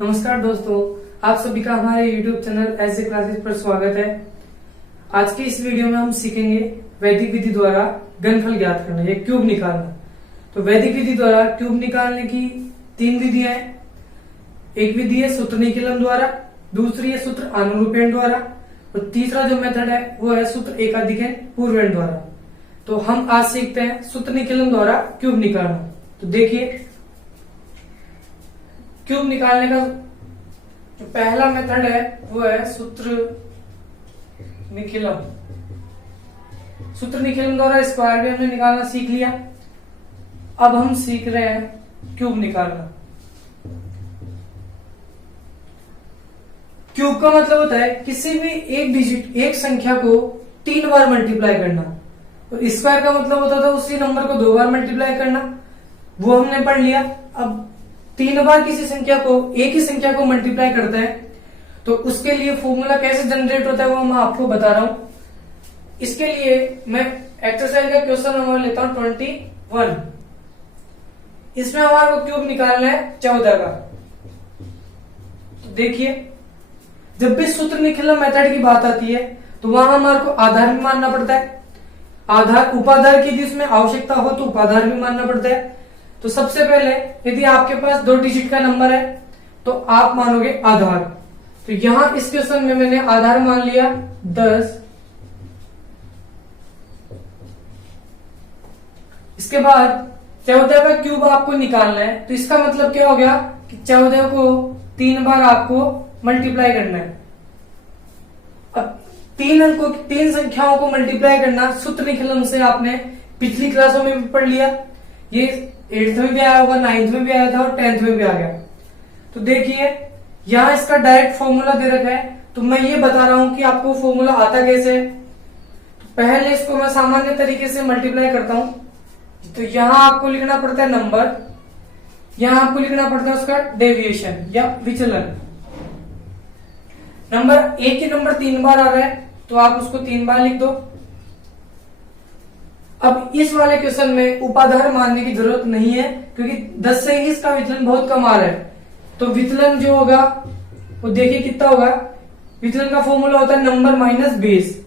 नमस्कार दोस्तों, आप सभी का हमारे YouTube चैनल ऐसे क्लासेस पर स्वागत है। आज के इस वीडियो में हम सीखेंगे वैदिक विधि द्वारा घनफल ज्ञात करना या क्यूब निकालना। तो वैदिक विधि द्वारा क्यूब निकालने की 3 विधियां हैं। एक विधि है सूत्र निकलन द्वारा, दूसरी है सूत्र अनुरूपेण द्वारा और तीसरा जो मेथड है वो है सूत्र एकाधिकरण पूर्वेण द्वारा। तो हम आज सीखते हैं सूत्र निकलन द्वारा क्यूब निकालना। तो देखिए, क्यूब निकालने का जो पहला मेथड है वो है सूत्र निकलन। सूत्र निकलन द्वारा स्क्वायर भी हमने निकालना सीख लिया। अब हम सीख रहे हैं क्यूब निकालना। क्यूब का मतलब होता है किसी भी एक डिजिट, एक संख्या को 3 बार मल्टीप्लाई करना। तो स्क्वायर का मतलब होता था उसी नंबर को 2 बार मल्टीप्लाई करना, वो हमने पढ़ लिया। अब 3 बार किसी संख्या को, एक ही संख्या को मल्टीप्लाई करते हैं तो उसके लिए फॉर्मूला कैसे जनरेट होता है वो मैं आपको बता रहा हूं। इसके लिए मैं एक्सरसाइज का क्वेश्चन नंबर लेता हूं 21। इसमें हमारे को क्यूब निकालना है 14 का। तो देखिए, जब भी सूत्र निकलन मेथड की बात आती है तो वहां हमारे को आधार भी मानना पड़ता है। आधार उपाधार की यदि उसमें आवश्यकता हो तो उपाधार भी मानना पड़ता है। तो सबसे पहले यदि आपके पास 2 डिजिट का नंबर है तो आप मानोगे आधार। तो यहां इस क्वेश्चन में मैंने आधार मान लिया 10। इसके बाद 14 का क्यूब आपको निकालना है। तो इसका मतलब क्या हो गया कि 14 को 3 बार आपको मल्टीप्लाई करना है। अब 3 संख्याओं को मल्टीप्लाई करना सूत्र निकलन से आपने पिछली क्लासों में भी पढ़ लिया। ये 8th में भी आया होगा, 9th में भी आया था और 10th में भी आ गया। तो देखिए, यहां इसका डायरेक्ट फॉर्मूला दे रखा है। तो मैं ये बता रहा हूं कि आपको फॉर्मूला आता कैसे है। तो पहले इसको मैं सामान्य तरीके से मल्टीप्लाई करता हूं। तो यहां आपको लिखना पड़ता है नंबर, यहां आपको लिखना पड़ता है उसका डेविएशन या विचलन। नंबर एक ही नंबर 3 बार आ रहा है तो आप उसको 3 बार लिख दो। अब इस वाले क्वेश्चन में उपाधार मानने की जरूरत नहीं है क्योंकि 10 से ही इसका विचलन बहुत कम आ रहा है। तो विचलन जो होगा वो देखिए कितना होगा। विचलन का फॉर्मूला होता है नंबर माइनस बेस।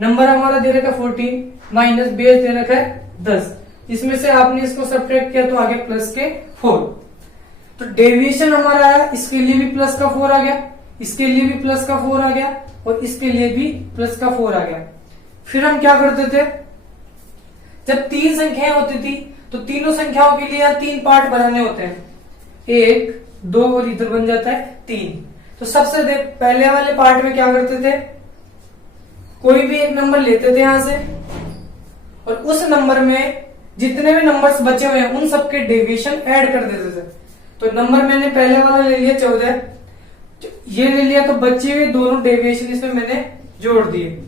नंबर हमारा दे रखा है 14 माइनस बेस दे रखा है 10। इसमें से आपने इसको सब्ट्रैक्ट किया तो आगे प्लस के 4। तो डेविएशन हमारा आया, इसके लिए भी प्लस का 4 आ गया, इसके लिए भी प्लस का 4 आ गया और इसके लिए भी प्लस का 4 आ गया। फिर हम क्या करते थे, जब 3 संख्याएं होती थी तो तीनों संख्याओं के लिए 3 पार्ट बनाने होते हैं। 1, 2 और इधर बन जाता है 3। तो सबसे पहले वाले पार्ट में क्या करते थे, कोई भी एक नंबर लेते थे यहां से और उस नंबर में जितने भी नंबर्स बचे हुए हैं उन सबके डेविएशन ऐड कर देते थे। तो नंबर मैंने पहले वाला ले लिया 14, ये ले लिया, तो बचे हुए दोनों डेविएशन इसमें मैंने जोड़ दिए।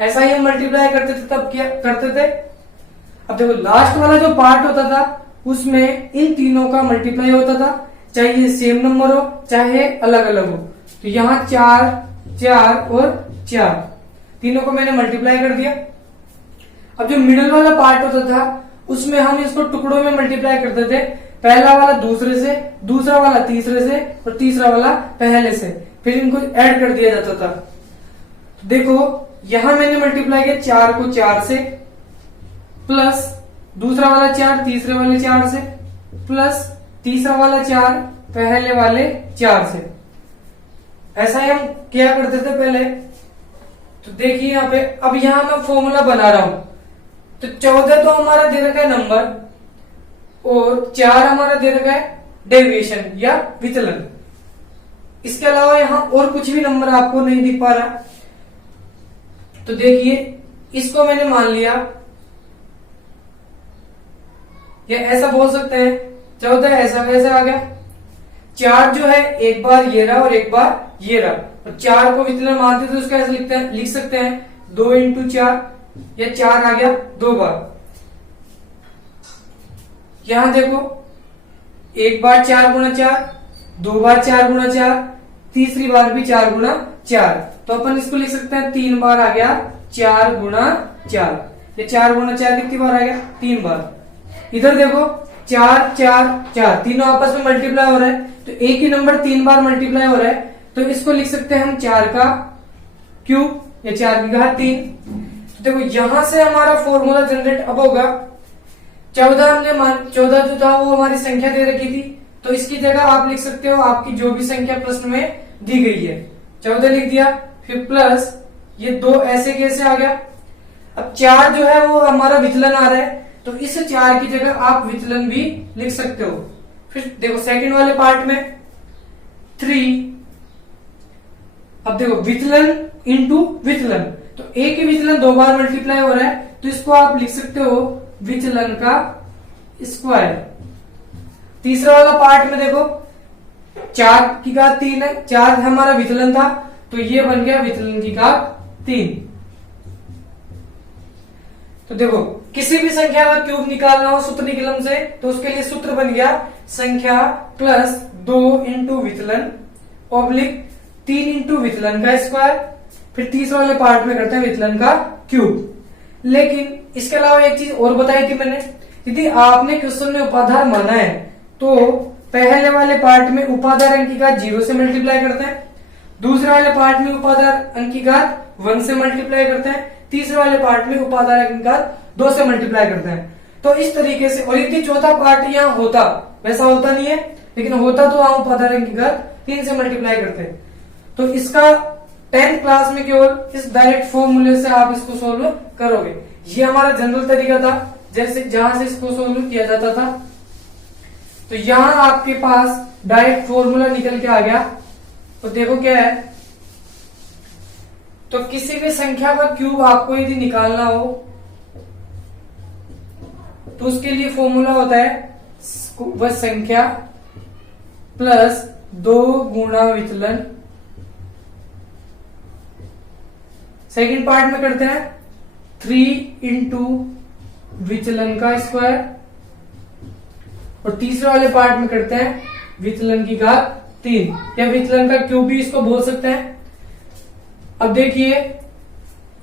ऐसा ही हम मल्टीप्लाई करते थे, तब क्या करते थे। अब देखो, लास्ट वाला जो पार्ट होता था उसमें इन तीनों का मल्टीप्लाई होता था, चाहे ये सेम नंबर हो चाहे अलग अलग हो। तो यहाँ 4, 4 और 4 तीनों को मैंने मल्टीप्लाई कर दिया। अब जो मिडिल वाला पार्ट होता था उसमें हम इसको टुकड़ों में मल्टीप्लाई करते थे। पहला वाला दूसरे से, दूसरा वाला तीसरे से और तीसरा वाला पहले से, फिर इनको ऐड कर दिया जाता था। तो देखो, यहां मैंने मल्टीप्लाई किया 4 को 4 से, प्लस दूसरा वाला 4 तीसरे वाले 4 से, प्लस तीसरा वाला 4 पहले वाले 4 से। ऐसा ही हम क्या करते थे पहले। तो देखिए यहाँ पे, अब यहां मैं फॉर्मूला बना रहा हूं। तो 14 तो हमारा दे रखा है नंबर और 4 हमारा दे रखा है डेविएशन या विचलन। इसके अलावा यहां और कुछ भी नंबर आपको नहीं दिख पा रहा। तो देखिए, इसको मैंने मान लिया, या ऐसा बोल सकते हैं 14 ऐसा कैसे आ गया। 4 जो है एक बार ये रहा और एक बार ये रहा, और 4 को विचलन मानते तो उसको ऐसे लिख सकते हैं 2 इंटू 4, या 4 आ गया 2 बार। यहां देखो, एक बार 4 गुणा 4, 2 बार 4 गुणा 4, तीसरी बार भी 4 गुणा 4। तो अपन इसको लिख सकते हैं 3 बार आ गया 4 गुणा 4। ये 4 गुणा 4 कितनी बार आ गया, 3 बार। इधर देखो 4 4 4 तीनों आपस में मल्टीप्लाई हो रहा है, तो एक ही नंबर 3 बार मल्टीप्लाई हो रहा है, तो इसको लिख सकते हैं हम 4 का क्यूब या 4 की घात 3। तो देखो यहां से हमारा फॉर्मूला जनरेट अब होगा। 14 जो था वो हमारी संख्या दे रखी थी, तो इसकी जगह आप लिख सकते हो आपकी जो भी संख्या प्रश्न में दी गई है। 14 लिख दिया, फिर प्लस ये 2 ऐसे कैसे आ गया। अब 4 जो है वो हमारा विचलन आ रहा है, तो इस 4 की जगह आप विचलन भी लिख सकते हो। फिर देखो सेकंड वाले पार्ट में 3, अब देखो विचलन इंटू विचलन, तो एक ही विचलन 2 बार मल्टीप्लाई हो रहा है, तो इसको आप लिख सकते हो विचलन का स्क्वायर। तीसरा वाला पार्ट में देखो 4 की घात 3 है, 4 हमारा विचलन था, तो ये बन गया विचलन की घात 3। तो देखो किसी भी संख्या का क्यूब निकालना हो सूत्र निकलन से, तो उसके लिए सूत्र बन गया संख्या प्लस 2 इंटू विचलन ऑब्लिक 3 इंटू विचलन का स्क्वायर। फिर तीसरे वाले पार्ट में करते हैं विचलन का क्यूब। लेकिन इसके अलावा एक चीज और बताई थी मैंने, यदि आपने क्वेश्चन में उपाधार माना है तो पहले वाले पार्ट में उपाधार अंक की घात 0 से मल्टीप्लाई करते हैं, दूसरे वाले पार्ट में उपाधार अंक की घात 1 से मल्टीप्लाई करते हैं, तीसरे वाले पार्ट में उपाधार अंक की घात 2 से मल्टीप्लाई करते हैं। तो इस तरीके से, और यदि चौथा पार्ट यहाँ होता, वैसा होता नहीं है, लेकिन होता तो हम उपाधार अंक की घात 3 से मल्टीप्लाई करते हैं। तो इसका 10th क्लास में केवल इस डायरेक्ट फॉर्मूले से आप इसको सोल्व करोगे। ये हमारा जनरल तरीका था, जैसे जहां से इसको सोल्व किया जाता था। तो यहां आपके पास डायरेक्ट फॉर्मूला निकल के आ गया। तो देखो क्या है, तो किसी भी संख्या का क्यूब आपको यदि निकालना हो तो उसके लिए फॉर्मूला होता है वह संख्या प्लस 2 गुणा विचलन। सेकंड पार्ट में करते हैं 3 इंटू विचलन का स्क्वायर, और तीसरे वाले पार्ट में करते हैं विचलन की घात 3 या विचलन का क्यूब भी इसको बोल सकते हैं। अब देखिए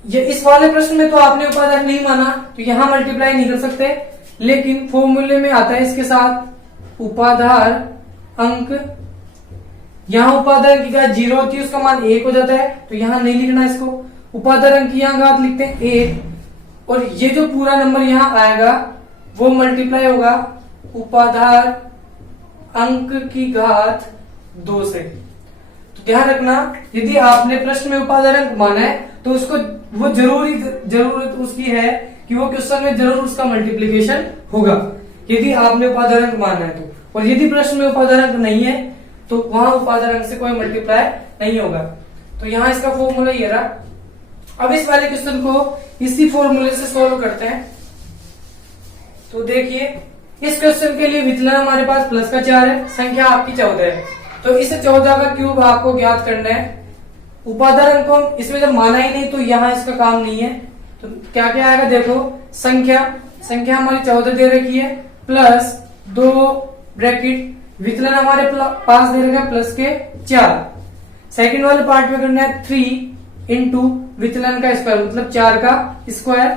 ये इस वाले प्रश्न में तो आपने उपाधार नहीं माना, तो यहां मल्टीप्लाई नहीं कर सकते, लेकिन फॉर्मूले में आता है इसके साथ उपाधार अंक। यहां उपाधार अंक की घात 0 होती है, उसका मान 1 हो जाता है, तो यहां नहीं लिखना इसको। उपाधार अंक की यहां घात लिखते हैं 1, और ये जो पूरा नंबर यहां आएगा वो मल्टीप्लाई होगा उपाधार अंक की घात 2 से। तो ध्यान रखना, यदि आपने प्रश्न में उपाधार अंक माना है तो उसको वो जरूरत उसकी है कि वो क्वेश्चन में जरूर उसका मल्टीप्लीकेशन होगा, यदि आपने उपाधार अंक माना है तो। और यदि प्रश्न में उपाधार अंक नहीं है तो वहां उपाधार अंक से कोई मल्टीप्लाई नहीं होगा। तो यहाँ इसका फॉर्मूला ये रहा। अब इस वाले क्वेश्चन को इसी फॉर्मूले से सोल्व करते हैं। तो देखिए इस क्वेश्चन के लिए विचलन हमारे पास प्लस का 4 है, संख्या आपकी 14 है, तो इस 14 का क्यूब आपको ज्ञात करना है। उपाधार अंक को इसमें जब माना ही नहीं तो यहाँ इसका काम नहीं है। तो क्या क्या आएगा देखो, संख्या हमारी 14 दे रखी है, प्लस 2 ब्रैकेट विचलन हमारे पास दे रखा है प्लस के 4। सेकंड वाले पार्ट में करना है 3 इंटू विचलन का स्क्वायर मतलब 4 का स्क्वायर,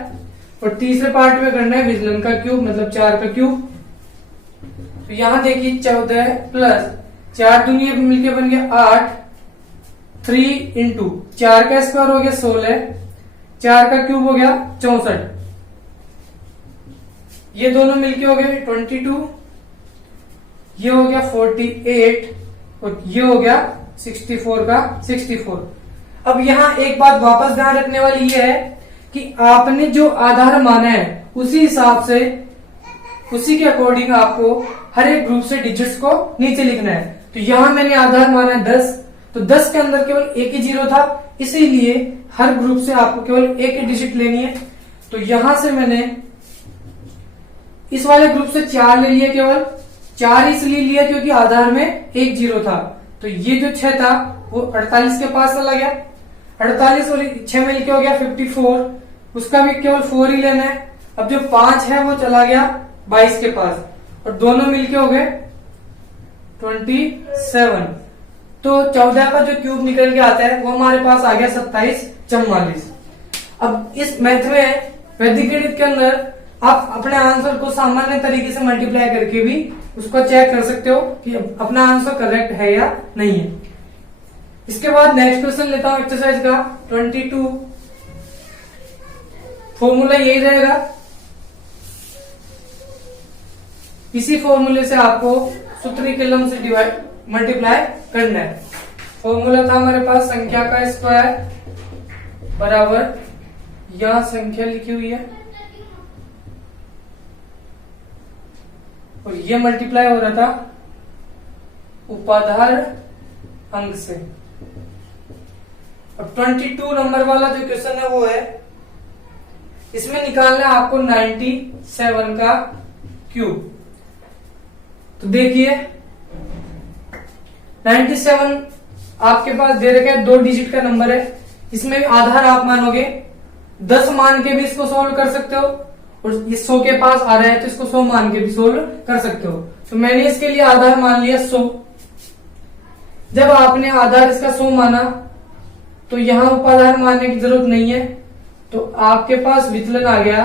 और तीसरे पार्ट में करना है विचलन का क्यूब मतलब 4 का क्यूब। तो यहाँ देखिए 14 प्लस 4 दूनी मिलके बन गया 8, 3 इंटू 4 का स्क्वायर हो गया 16, 4 का क्यूब हो गया 64, ये दोनों मिलके हो गए 22, ये हो गया 48 और ये हो गया 64 का 64। अब यहाँ एक बात वापस ध्यान रखने वाली ये है कि आपने जो आधार माना है उसी हिसाब से उसी के अकॉर्डिंग आपको हर एक ग्रुप से डिजिट्स को नीचे लिखना है। तो यहाँ मैंने आधार माना है 10, तो 10 के अंदर केवल एक ही 0 था, इसीलिए हर ग्रुप से आपको केवल एक ही डिजिट लेनी है। तो यहां से मैंने इस वाले ग्रुप से 4 ले लिया, केवल 4 इसलिए लिया क्योंकि आधार में एक 0 था। तो ये जो 6 था वो 48 के पास चला गया, 48 और 6 मिलके हो गया 54, उसका भी केवल 4 ही लेना है। अब जो 5 है वो चला गया 22 के पास और दोनों मिलके हो गए 27। तो 14 का जो क्यूब निकल के आता है वो हमारे पास आ गया 2744। अब इस मैथ में वैदिक गणित के अंदर आप अपने आंसर को सामान्य तरीके से मल्टीप्लाई करके भी उसको चेक कर सकते हो कि अपना आंसर करेक्ट है या नहीं है। इसके बाद नेक्स्ट क्वेश्चन लेता हूं एक्सरसाइज का 22। फॉर्मूला यही रहेगा, इसी फॉर्मूले से आपको सूत्री कलम से डिवाइड मल्टीप्लाई करना है। फॉर्मूला था हमारे पास संख्या का स्क्वायर बराबर, यहां संख्या लिखी हुई है और ये मल्टीप्लाई हो रहा था उपाधार अंक से। अब 22 नंबर वाला जो क्वेश्चन है वो है, इसमें निकालना है आपको 97 का क्यूब। तो देखिए 97 आपके पास दे रखा है, 2 डिजिट का नंबर है। इसमें आधार आप मानोगे 10 मान के भी इसको सोल्व कर सकते हो और ये 100 के पास आ रहा है तो इसको 100 मान के भी सोल्व कर सकते हो। तो मैंने इसके लिए आधार मान लिया 100। जब आपने आधार इसका 100 माना तो यहां उपाधार मानने की जरूरत नहीं है, तो आपके पास विचलन आ गया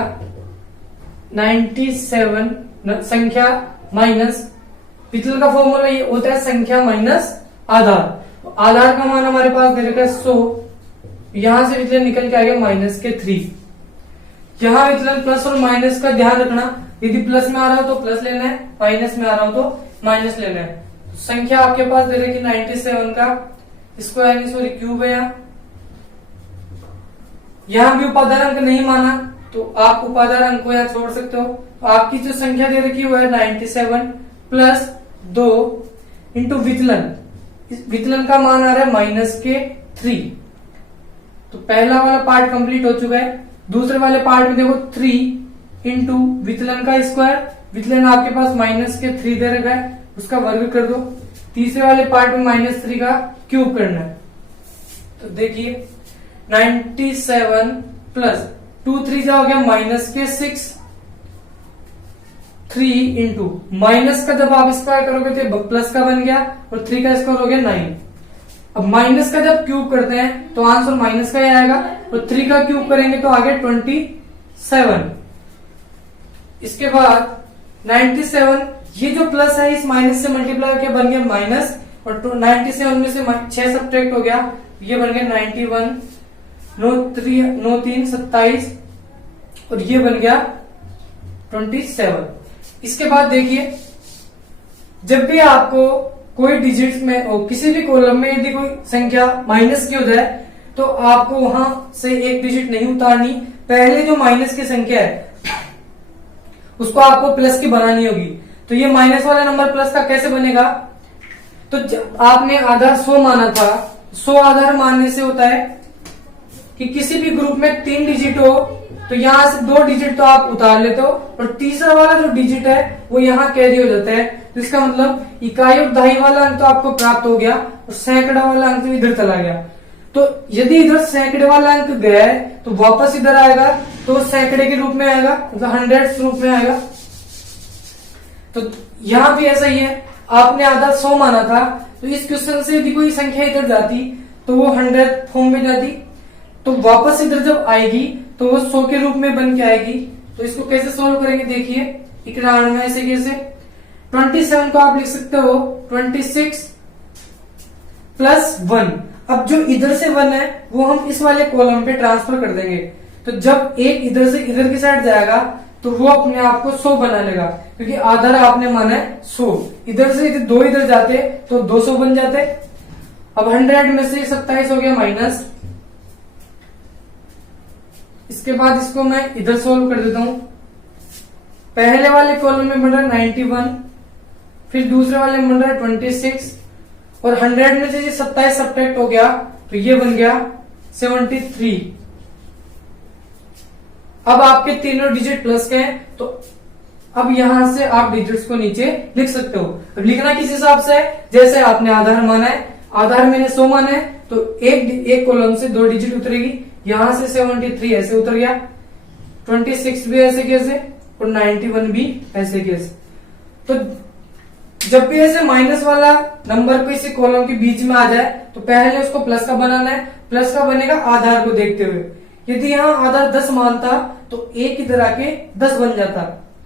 97 संख्या माइनस विचलन का फॉर्मूला ये होता है संख्या माइनस आधार। तो आधार का मान हमारे पास दे रखा है 100, यहां से विचलन निकल के आ गया माइनस के 3। यहां विचलन प्लस और माइनस का ध्यान रखना, यदि प्लस में आ रहा हो तो प्लस लेना है, माइनस में आ रहा हो तो माइनस लेना है। संख्या आपके पास दे रखी 97 का स्क्वायर सॉरी क्यूब है। यहां भी उपाधार अंक नहीं माना तो आप उपाधार अंक को यहां छोड़ सकते हो। तो आपकी जो संख्या दे रखी है वो है 97 प्लस 2 इंटू विचलन, विचलन का मान आ रहा है माइनस के 3। तो पहला वाला पार्ट कंप्लीट हो चुका है। दूसरे वाले पार्ट में देखो 3 इंटू विचलन का स्क्वायर, विचलन आपके पास माइनस के 3 दे रखा है, उसका वर्ग कर दो। तीसरे वाले पार्ट में -3 का क्यूब करना है। तो देखिए 97 प्लस 2 3 हो गया माइनस के 6, 3 इंटू माइनस का जब आप स्क्वायर करोगे तो प्लस का बन गया और 3 का स्क्वायर हो गया 9। अब माइनस का जब क्यूब करते हैं तो आंसर माइनस का ही आएगा और 3 का क्यूब करेंगे तो आगे 27। इसके बाद 97 ये जो प्लस है इस माइनस से मल्टीप्लाई करके बन गया माइनस और 97 में से 6 सब्ट्रैक्ट हो गया, ये बन गया 91, 9 3 27 और ये बन गया 27। इसके बाद देखिए जब भी आपको कोई डिजिट में और किसी भी कॉलम में यदि कोई संख्या माइनस की हो जाए तो आपको वहां से एक डिजिट नहीं उतारनी, पहले जो माइनस की संख्या है उसको आपको प्लस की बनानी होगी। तो ये माइनस वाला नंबर प्लस का कैसे बनेगा, तो आपने आधार 100 माना था, 100 आधार मानने से होता है कि किसी भी ग्रुप में 3 डिजिट हो तो यहां से 2 डिजिट तो आप उतार लेते हो और तीसरा वाला जो डिजिट है वो यहाँ कैरी हो जाता है। तो इसका मतलब इकाई और दहाई वाला अंक तो आपको प्राप्त हो गया और सैकड़ा वाला अंक तो इधर चला गया। तो यदि इधर सैकड़े वाला अंक गया है तो वापस इधर आएगा तो सैकड़े के रूप में आएगा, मतलब 100 रूप में आएगा। तो यहां भी ऐसा ही है, आपने आधा 100 माना था तो इस क्वेश्चन से यदि कोई संख्या इधर जाती तो वो 100 फॉर्म में जाती, तो वापस इधर जब आएगी तो वो 100 के रूप में बन के आएगी। तो इसको कैसे सोल्व करेंगे देखिए 91 ऐसे कैसे 27 को आप लिख सकते हो 26 प्लस 1। अब जो इधर से 1 है वो हम इस वाले कॉलम पे ट्रांसफर कर देंगे, तो जब एक इधर से इधर की साइड जाएगा तो वो अपने आप को 100 बना लेगा, क्योंकि आधार आपने माना है 100। इधर से यदि 2 इधर जाते तो 200 बन जाते। अब 100 में से 27 हो गया माइनस। इसके बाद इसको मैं इधर सोल्व कर देता हूं। पहले वाले कॉलम में बन रहा है 91, फिर दूसरे वाले में बन रहा है 26 और 100 में से 27 सब्ट्रैक्ट हो गया तो ये बन गया 73। अब आपके तीनों डिजिट प्लस के हैं तो अब यहां से आप डिजिट्स को नीचे लिख सकते हो। अब लिखना किस हिसाब से है, जैसे आपने आधार माना है, आधार मैंने 100 माना है तो एक कॉलम से 2 डिजिट उतरेगी, यहां से 73 ऐसे उतर गया, 26 भी ऐसे कैसे और 91 भी ऐसे कैसे। तो जब भी ऐसे माइनस वाला नंबर किसी कॉलम के बीच में आ जाए तो पहले उसको प्लस का बनाना है, प्लस का बनेगा आधार को देखते हुए। यदि यहाँ आधार 10 मानता तो एक इधर आके 10 बन जाता,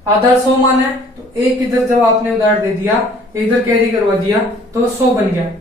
आधार 100 मान है, तो एक इधर जब आपने उधार दे दिया, इधर कैरी करवा दिया, तो 100 बन गया।